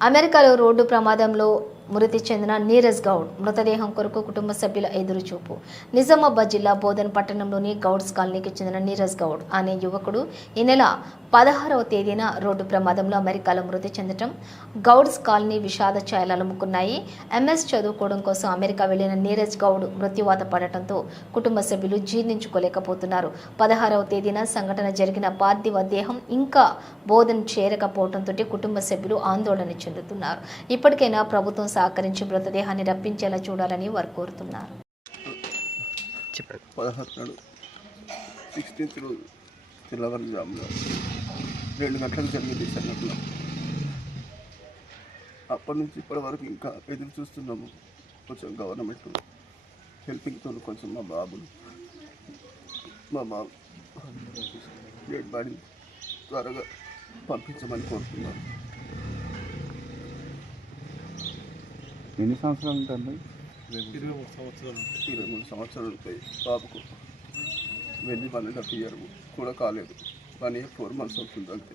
అమెరికాలో రోడ్డు ప్రమాదంలో మృతి చెందిన నీరజ్ గౌడ్ మృతదేహం కొరకు కుటుంబ సభ్యుల ఎదురుచూపు. నిజామాబాద్ జిల్లా బోధన్ పట్టణంలోని గౌడ్స్ కాలనీకి చెందిన నీరజ్ గౌడ్ అనే యువకుడు ఈ నెల పదహారవ తేదీన రోడ్డు ప్రమాదంలో అమెరికాలో మృతి చెందటం గౌడ్స్ కాలనీ విషాద ఛాయలముకున్నాయి అలుముకున్నాయి ఎంఎస్ చదువుకోవడం కోసం అమెరికా వెళ్ళిన నీరజ్ గౌడ్ మృత్యువాత పడటంతో కుటుంబ సభ్యులు జీర్ణించుకోలేకపోతున్నారు. పదహారవ తేదీన సంఘటన జరిగిన పార్థివ దేహం ఇంకా బోధన చేరకపోవడంతో కుటుంబ సభ్యులు ఆందోళన చెందుతున్నారు. ఇప్పటికైనా ప్రభుత్వం సహకరించి మృతదేహాన్ని రప్పించేలా చూడాలని వారు కోరుతున్నారు. సిక్స్టీన్త్ రోజు తెల్లవారుజామున రెండు గంటలకు జరిగింది సంఘటన. అప్పటి నుంచి ఇప్పటి వరకు ఇంకా ఎదురు చూస్తున్నాము. కొంచెం గవర్నమెంట్ హెల్పింగ్తో కొంచెం మా బాబులు మా బాబు డెడ్ బాడీ త్వరగా పంపించమని కోరుతున్నాను. ఎన్ని సంవత్సరాలు ఉంటుంది. ఇరవై మూడు సంవత్సరాలు ఉంటాయి బాబుకు వెళ్ళి వన్ అండ్ హాఫ్ ఇయర్ కూడా కాలేదు. వన్ ఇయర్ ఫోర్ మంత్స్ అవుతుంది అంతే.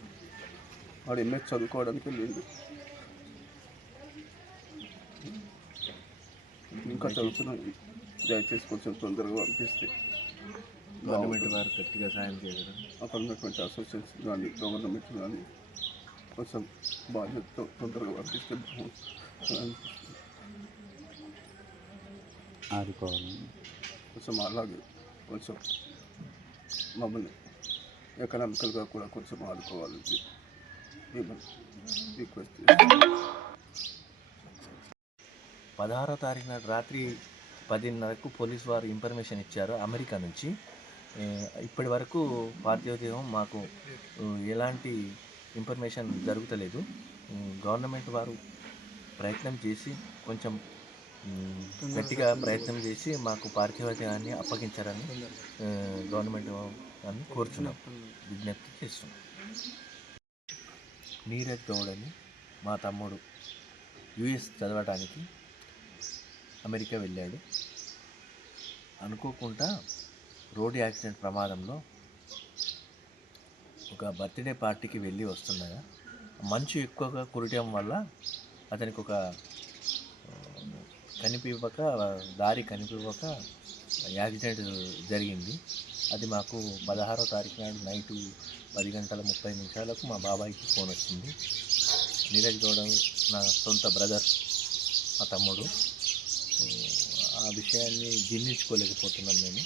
వాడు ఎంఎస్ చదువుకోవడానికి వెళ్ళిండు. ఇంకా చదువుతున్నాం దయచేసి కొంచెం తొందరగా పంపిస్తే. గవర్నమెంట్ వారు గట్టిగా సాయం చేయగలరు? అక్కడ ఉన్నటువంటి అసోసియేషన్ కానీ గవర్నమెంట్ కానీ కొంచెం బాధ్యతతో తొందరగా పంపిస్తే ఆదుకోవాలి కొంచెం అలాగే కొంచెం మమ్మల్ని ఎకనామికల్గా కూడా కొంచెం మిమ్మల్ని రిక్వెస్ట్ పదహారో తారీఖు నాడు రాత్రి పదిన్నరకు పోలీస్ వారు ఇన్ఫర్మేషన్ ఇచ్చారు అమెరికా నుంచి. ఇప్పటి వరకు పార్థివ దేహం మాకు ఎలాంటి ఇన్ఫర్మేషన్ జరుగుతలేదు. గవర్నమెంట్ వారు ప్రయత్నం చేసి కొంచెం గట్టిగా ప్రయత్నం చేసి మాకు పార్థివ దేహాన్ని అప్పగించారని గవర్నమెంట్ అని కోరుచున్నాం. విజ్ఞప్తి చేస్తున్నాం. నీరజ్ గౌడ్ అని మా తమ్ముడు యుఎస్ చదవడానికి అమెరికా వెళ్ళాడు. అనుకోకుండా రోడ్డు యాక్సిడెంట్ ప్రమాదంలో ఒక బర్త్డే పార్టీకి వెళ్ళి వస్తుండగా మంచు ఎక్కువగా కురటం వల్ల అతనికి ఒక కనిపివ్వక దారి కనిపివ్వక యాక్సిడెంట్ జరిగింది. అది మాకు పదహారో తారీఖు నాడు నైటు పది గంటల ముప్పై నిమిషాలకు మా బాబాయ్కి ఫోన్ వచ్చింది. నీరజ్ గౌడ నా సొంత బ్రదర్ మా తమ్ముడు. ఆ విషయాన్ని జీర్ణించుకోలేకపోతున్నాం మేము.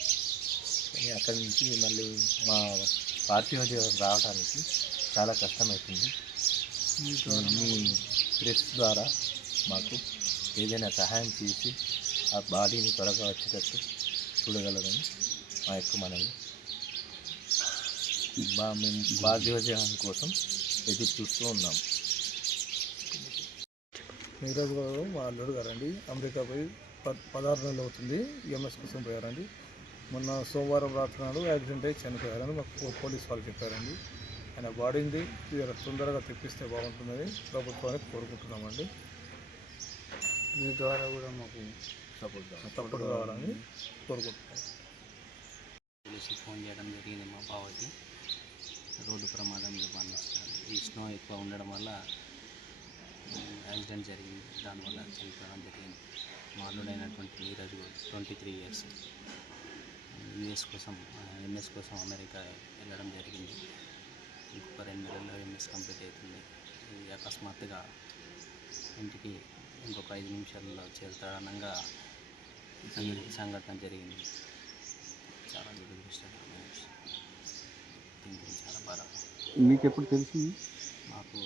కానీ అక్కడి నుంచి మళ్ళీ మా పార్థివ దేవం రావడానికి చాలా కష్టమవుతుంది. మీ ప్రెస్ ద్వారా మాకు ఏదైనా సహాయం చేసి ఆ బాడీని త్వరగా వచ్చేటట్టు చూడగలరని మా యొక్క మనవి. బా మేము పార్థివ కోసం ఎదురు చూస్తూ ఉన్నాం. నీరజ్ గారు మా అల్లుడు గారండి. అమెరికా పోయి పదహారు నెలలు అవుతుంది. ఎంఎస్ కోసం పోయారండి. మొన్న సోమవారం రాత్రి నాడు యాక్సిడెంట్ అయ్యి చనిపోయారని మాకు పోలీస్ వాళ్ళు చెప్పారండి. ఆయన బాడీని తొందరగా తెప్పిస్తే బాగుంటుందని ప్రభుత్వానికి కోరుకుంటున్నామండి. మీ ద్వారా కూడా మాకు సపోర్ట్ సపోర్ట్ కావాలని కోరుకుంటున్నాం. పోలీసు ఫోన్ చేయడం జరిగింది మా బావకి. రోడ్డు ప్రమాదంలో మరణించారు ఈ స్నో ఎక్కువ ఉండడం వల్ల యాక్సిడెంట్ జరిగింది. దానివల్ల చనిపోవడం జరిగింది మా అల్లుడైనటువంటి Neeraj twenty three years. US కోసం ఎంఎస్ కోసం అమెరికా వెళ్ళడం జరిగింది. ఇంకొక రెండు నెలల్లో ఎంఎస్ కంప్లీట్ అవుతుంది. ఇది అకస్మాత్తుగా ఇంటికి ఇంకొక ఐదు నిమిషాల్లో చేరుతాడనంగా ఈ సంఘటన జరిగింది. చాలా దురదృష్టకరమైన విషయం. దీని గురించి చాలా బాధ. మీకు ఎప్పుడు తెలిసింది? మాకు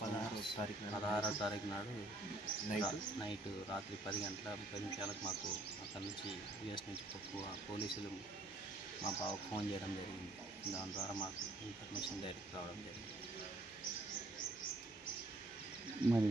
పదహారో తారీఖు పదహారో తారీఖు నాడు నైట్. నైట్ రాత్రి పది గంటల ముప్పై నిమిషాలకు మాకు అక్కడి నుంచి యుఎస్ నుంచి పోలీసులు మా బావకు ఫోన్ చేయడం జరిగింది. దాని ద్వారా మాకు ఇన్ఫర్మేషన్ డైరెక్ట్ రావడం జరిగింది. మరి